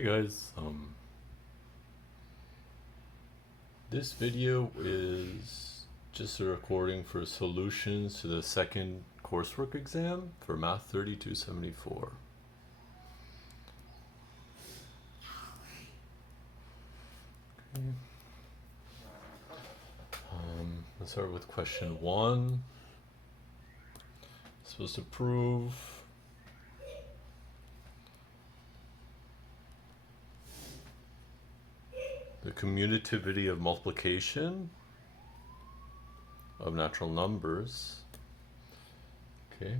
Hey guys, this video is just a recording for solutions to the second coursework exam for Math 3274. Okay. Let's start with question 1. Supposed to prove the commutativity of multiplication of natural numbers. Okay.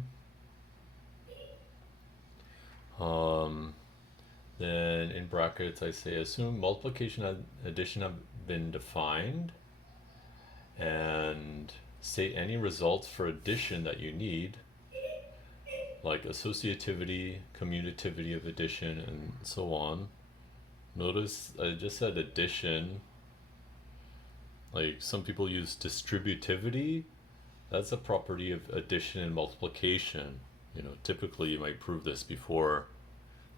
Then in brackets I say assume multiplication and addition have been defined and state any results for addition that you need, like associativity, commutativity of addition, and so on. Notice I just said addition. Like some people use distributivity. That's a property of addition and multiplication. You know, typically you might prove this before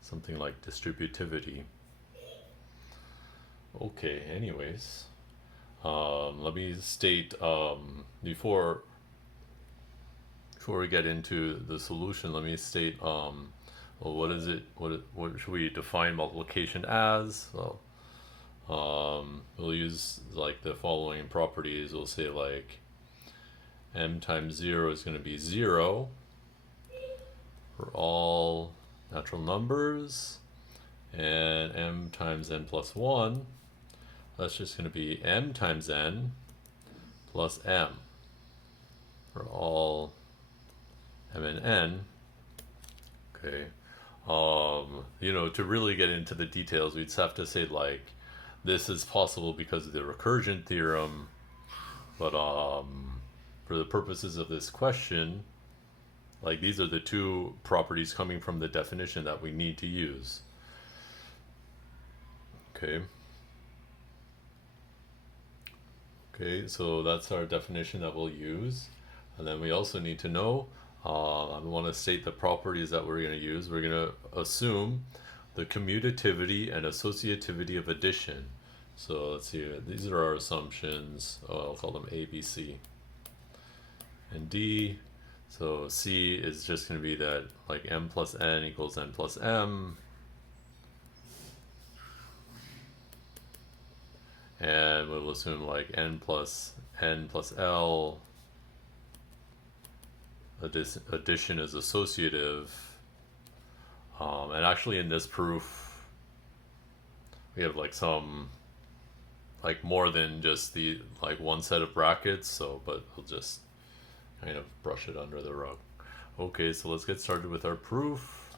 something like distributivity. Okay, anyways, let me state before we get into the solution, let me state well, what is it? What should we define multiplication as? Well, we'll use like the following properties. We'll say like m times 0 is going to be 0 for all natural numbers, and m times n plus 1, that's just going to be m times n plus m for all m and n. Okay. You know, to really get into the details, we'd have to say like this is possible because of the recursion theorem, but for the purposes of this question, like these are the two properties coming from the definition that we need to use. Okay. Okay, so that's our definition that we'll use. And then we also need to know, I want to state the properties that we're going to use. We're going to assume the commutativity and associativity of addition. So let's see, these are our assumptions. I'll call them A, B, C, and D. So C is just going to be that like m plus n equals n plus m. And we'll assume like n plus L. Addition is associative. And actually in this proof, we have like some, like more than just the like one set of brackets. So, but we'll just kind of brush it under the rug. Okay, so let's get started with our proof.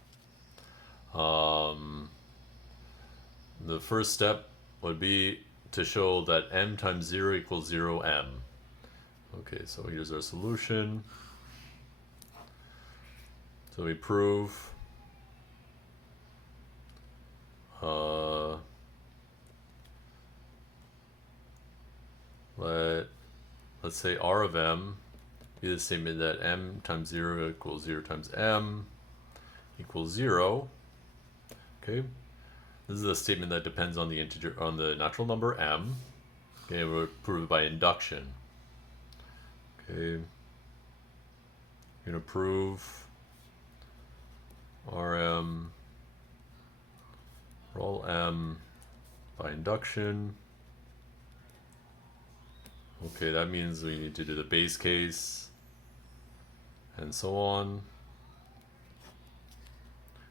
The first step would be to show that m times 0 equals 0m. Okay, so here's our solution. So we prove let's say R of m be the statement that m times 0 equals 0 times m equals 0. Okay, this is a statement that depends on the integer, on the natural number m. Okay, we're proved by induction. Okay, we're going to prove Rm for all m by induction. Okay, that means we need to do the base case and so on.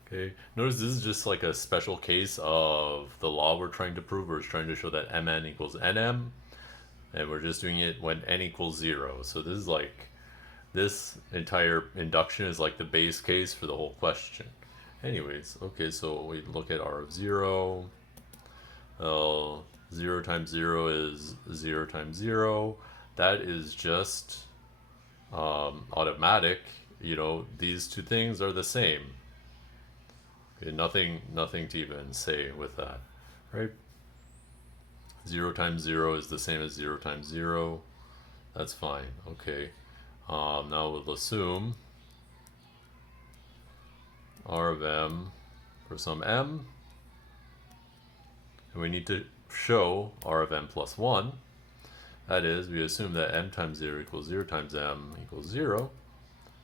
Okay, notice this is just like a special case of the law we're trying to prove. We're trying to show that mn equals nm, and we're just doing it when n equals 0. So this is like, this entire induction is like the base case for the whole question. Anyways, okay, so we look at R of 0. 0 times 0 is 0 times 0. That is just automatic. You know, these two things are the same. Okay, nothing to even say with that, right? 0 times 0 is the same as 0 times 0. That's fine. Okay. Now we'll assume R of m for some m and we need to show r of m plus 1. That is, we assume that m times 0 equals 0 times m equals 0.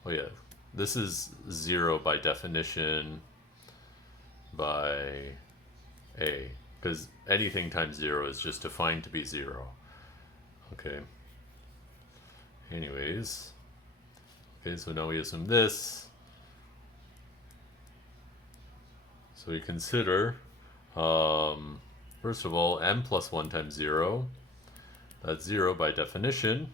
Oh yeah, this is 0 by definition by a, because anything times 0 is just defined to be 0. Okay. Anyways. Okay, so now we assume this. So we consider, first of all, m plus 1 times 0. That's 0 by definition.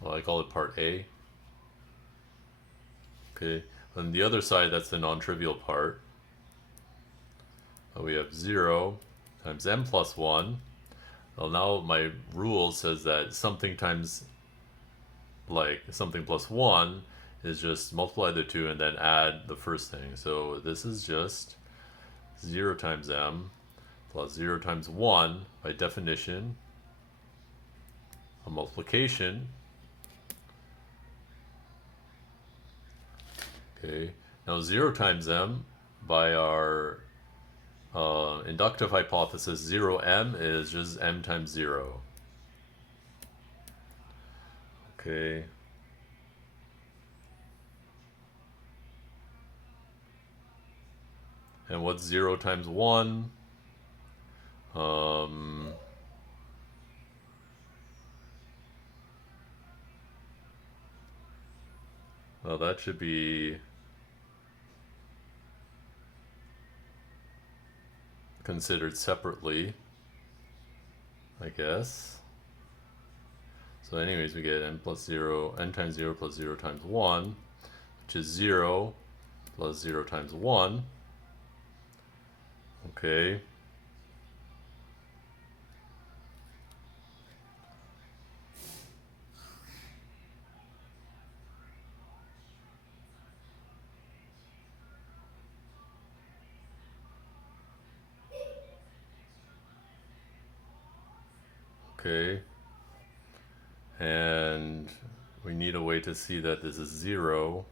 Well, I call it part A. Okay, on the other side, that's the non-trivial part. We have 0 times m plus 1. Well, now my rule says that something times, like, something plus 1 is just multiply the two and then add the first thing. So this is just 0 times m plus 0 times 1, by definition, a multiplication. Okay, now 0 times m, by our inductive hypothesis, 0m is just m times 0. Okay. And what's 0 times 1? Well, that should be considered separately, I guess. So anyways, we get n plus 0, n times 0 plus 0 times 1, which is 0 plus 0 times 1. Okay. Okay. And we need a way to see that this is 0.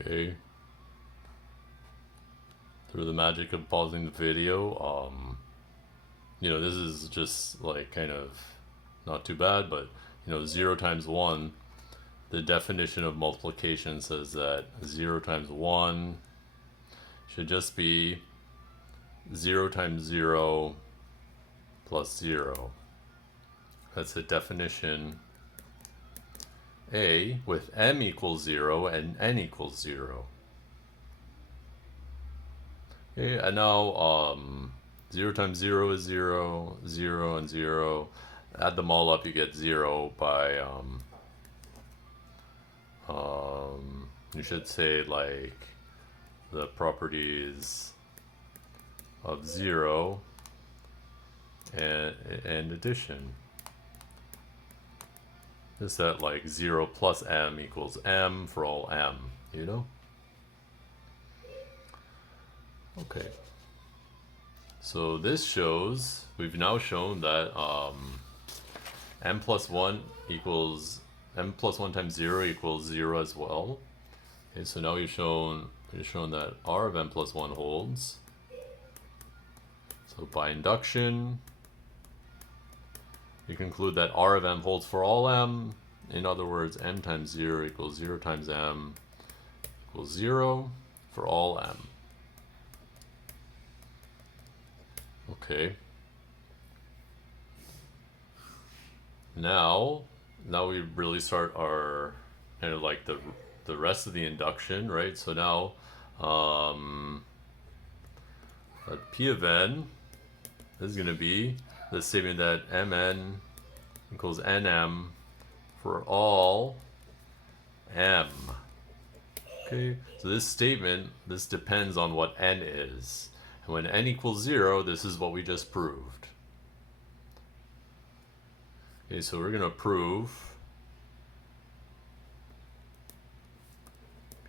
Okay. Through the magic of pausing the video, you know, this is just like kind of not too bad, but you know, 0 times 1, the definition of multiplication says that 0 times 1 should just be 0 times 0 plus 0. That's the definition A, with m equals 0 and n equals 0. Okay, and now 0 times 0 is 0, 0 and 0. Add them all up, you get 0 by, you should say like the properties of 0 and addition. Is that like 0 plus m equals m for all m, you know? Okay. So this shows, we've now shown that m plus 1 equals, m plus 1 times 0 equals 0 as well. Okay, so now we've shown that r of m plus 1 holds. So by induction, you conclude that r of m holds for all m. In other words, m times 0 equals 0 times m equals 0 for all m. Okay. Now we really start our kind of like the rest of the induction, right? So now P of n is going to be the statement that mn equals nm for all m. Okay, so this statement, this depends on what n is. And when n equals 0, this is what we just proved. Okay, so we're going to prove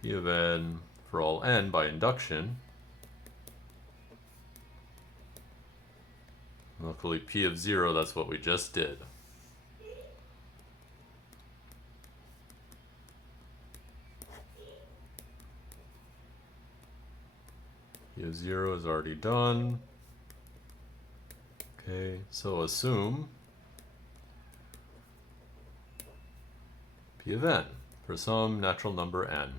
P of n for for all n by induction. Luckily, P of 0, that's what we just did. P of 0 is already done. Okay, so assume P of n for some natural number n.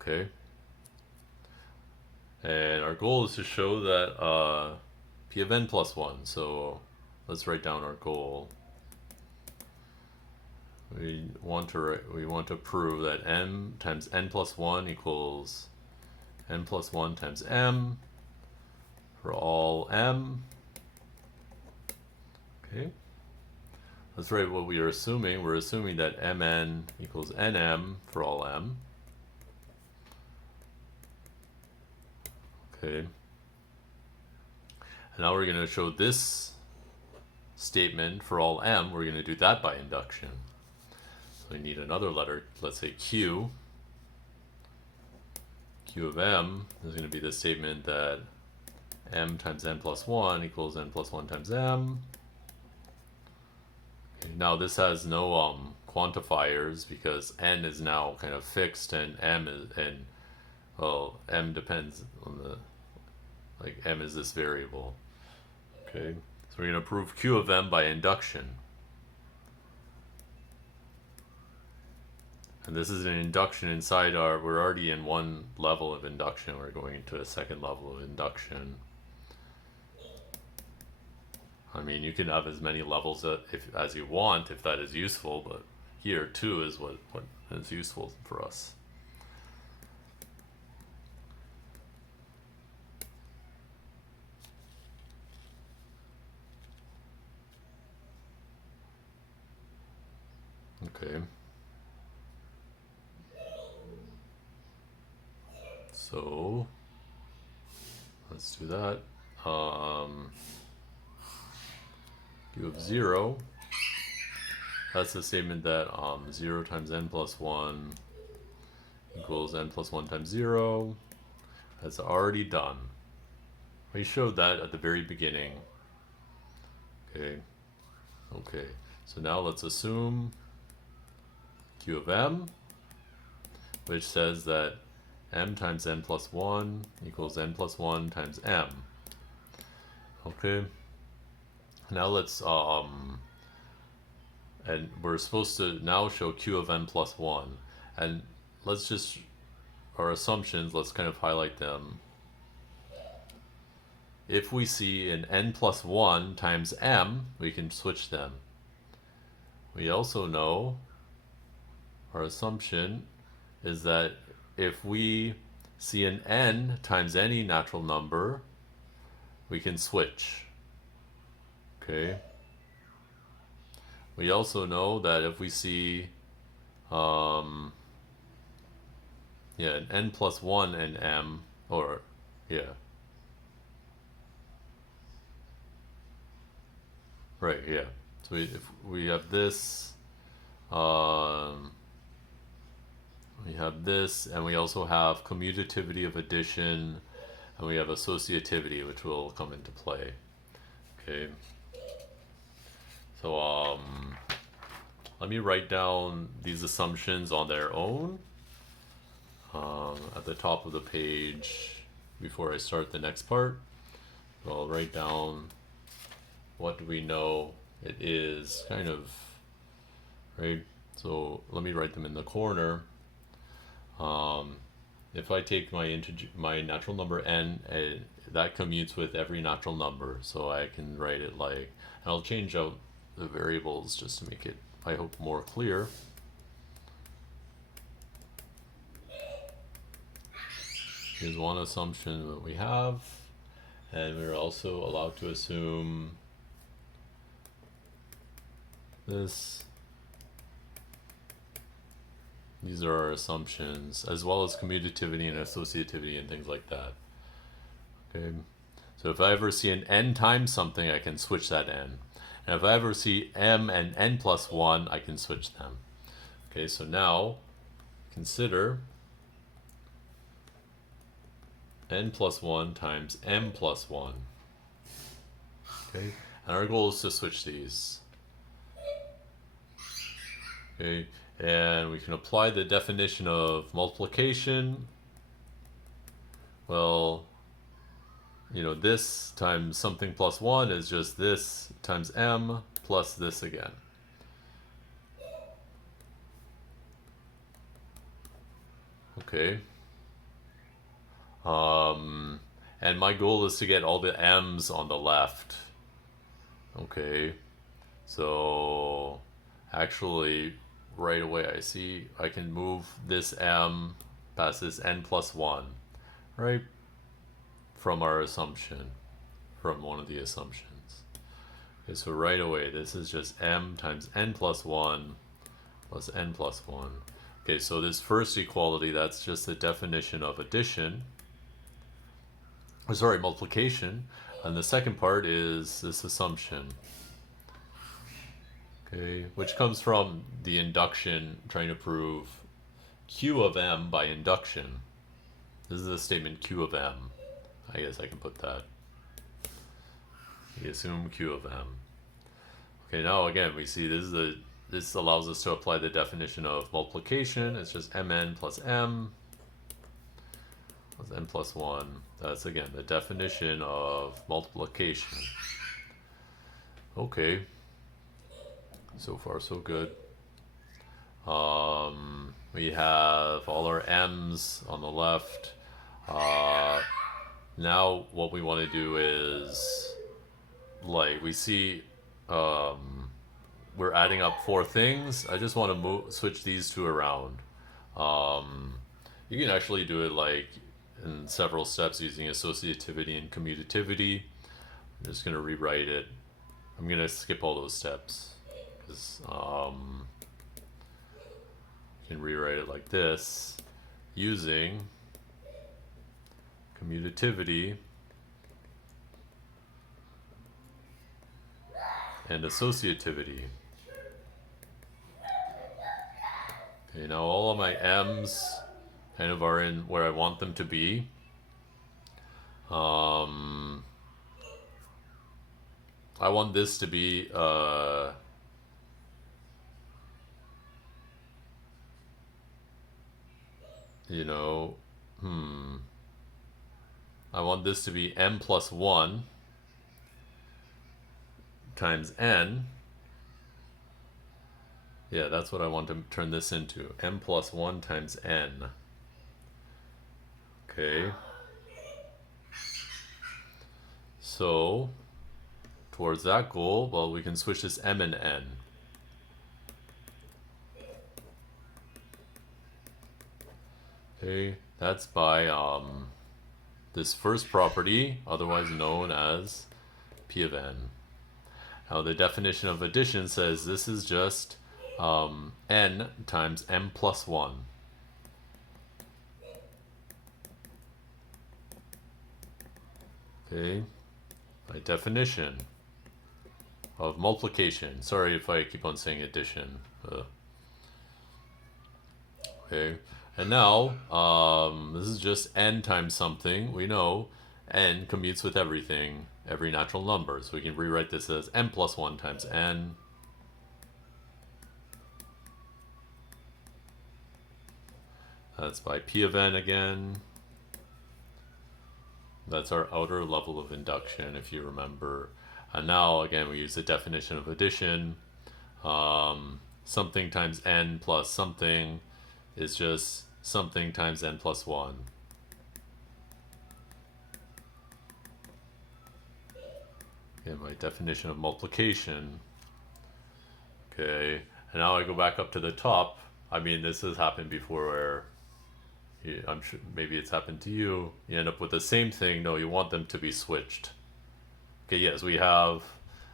Okay. And our goal is to show that P of n plus 1. So let's write down our goal. We want to prove that m times n plus 1 equals n plus 1 times m for all m. Okay. Let's write what we are assuming. We're assuming that mn equals nm for all m. Okay. And now we're going to show this statement for all m. We're going to do that by induction. So we need another letter, let's say Q. Q of m is going to be the statement that m times n plus 1 equals n plus 1 times m. Okay, now this has no quantifiers because n is now kind of fixed and m depends on the, like m is this variable. Okay, so we're going to prove Q of m by induction. And this is an induction inside we're already in one level of induction. We're going into a second level of induction. I mean, you can have as many levels as you want if that is useful, but here 2 is what is useful for us. Okay. So let's do that. Q of 0. That's the statement that 0 times n plus 1 equals n plus 1 times 0. That's already done. We showed that at the very beginning. Okay. Okay. So now let's assume Q of m, which says that m times n plus 1 equals n plus 1 times m. Okay. Now let's and we're supposed to now show Q of n plus 1, and let's just, our assumptions, let's kind of highlight them. If we see an n plus 1 times m, we can switch them. We also know our assumption is that if we see an n times any natural number, we can switch. Okay. We also know that if we see an n plus 1 and m, or right, yeah. So if we have this, and we also have commutativity of addition, and we have associativity, which will come into play. Okay. So let me write down these assumptions on their own at the top of the page before I start the next part. So I'll write down what do we know it is, kind of, right? So let me write them in the corner. If I take my natural number n, that commutes with every natural number, so I can write it like, and I'll change out the variables just to make it, I hope, more clear. Here's one assumption that we have, and we're also allowed to assume this. These are our assumptions, as well as commutativity and associativity and things like that. Okay, so if I ever see an n times something, I can switch that n. And if I ever see m and n plus 1, I can switch them. Okay, so now consider n plus 1 times m plus 1. Okay, and our goal is to switch these. Okay, and we can apply the definition of multiplication. Well, you know, this times something plus 1 is just this times m plus this again. Okay. And my goal is to get all the m's on the left. Okay. So actually, right away I see I can move this m past this n plus 1, right? From our assumption, from one of the assumptions. Okay, so right away, this is just m times n plus 1 plus n plus 1. Okay, so this first equality, that's just the definition of addition. Or sorry, multiplication. And the second part is this assumption. Okay, which comes from the induction, trying to prove Q of m by induction. This is the statement Q of m. I guess I can put that. We assume Q of m. Okay, now again, we see this allows us to apply the definition of multiplication. It's just mn plus m plus n plus 1. That's again the definition of multiplication. Okay. So far, so good. We have all our m's on the left. Now what we want to do is, like, we see we're adding up 4 things. I just want to switch these 2 around. You can actually do it like in several steps using associativity and commutativity. I'm just going to rewrite it. I'm going to skip all those steps. You can rewrite it like this using commutativity and associativity. Okay, now all of my m's kind of are in where I want them to be. I want this to be you know, I want this to be m plus 1 times n. Yeah, that's what I want to turn this into. M plus 1 times n. Okay. So, towards that goal, well, we can switch this m and n. Okay, that's by this first property, otherwise known as P of n. Now the definition of addition says this is just n times m plus 1. Okay, by definition of multiplication. Sorry if I keep on saying addition. Okay. And now, this is just n times something. We know n commutes with everything, every natural number. So we can rewrite this as m plus 1 times n. That's by P of n again. That's our outer level of induction, if you remember. And now, again, we use the definition of addition. Something times n plus something is just something times n plus 1. Again, my definition of multiplication. Okay, and now I go back up to the top. I mean, this has happened before where I'm sure maybe it's happened to you. You end up with the same thing. No, you want them to be switched. Okay, yes, we have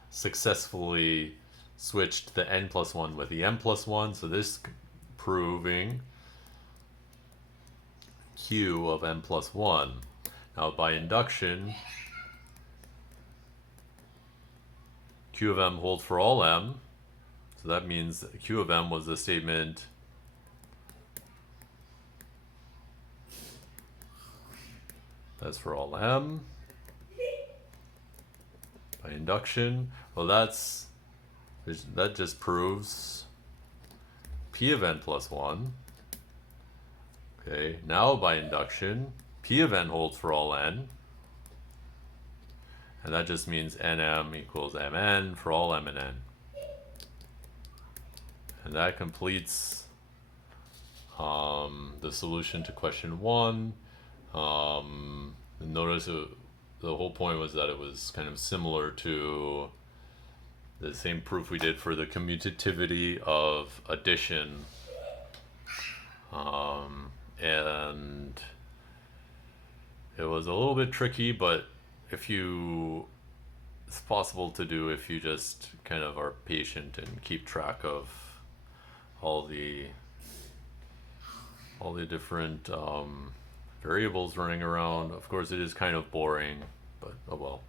successfully switched the n plus 1 with the m plus 1. So this proving Q of m plus 1. Now by induction, Q of m holds for all m. So that means Q of m was the statement That's for all m. By induction, well, that just proves p of n plus 1. Okay, now by induction, p of n holds for all n. And that just means nm equals mn for all m and n. And that completes the solution to question 1. Notice the whole point was that it was kind of similar to the same proof we did for the commutativity of addition. And it was a little bit tricky, but it's possible to do if you just kind of are patient and keep track of all the different variables running around. Of course, it is kind of boring, but oh well.